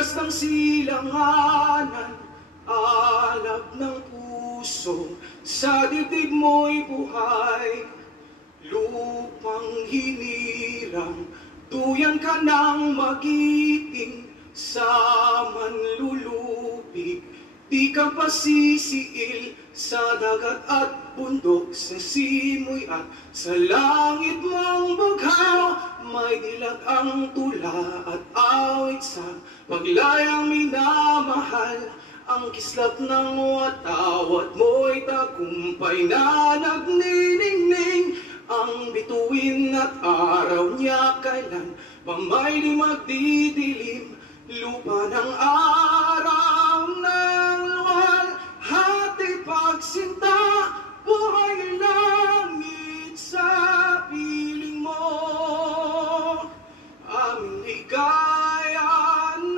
Oras ng silanganan, alab ng puso, sa dibdib mo'y buhay. Lupang hinirang, duyan ka ng magiting, sa manlulupig. Di ka pasisiil sa dagat at bundok, sa simoy at sa langit mong bughaw. May dilag ang tula at awit sa paglayang minamahal. Ang kislap ng watawat mo'y tagumpay na nagniningning. Ang bituin at araw niya kailan pa may di magdidilim. Lupa ng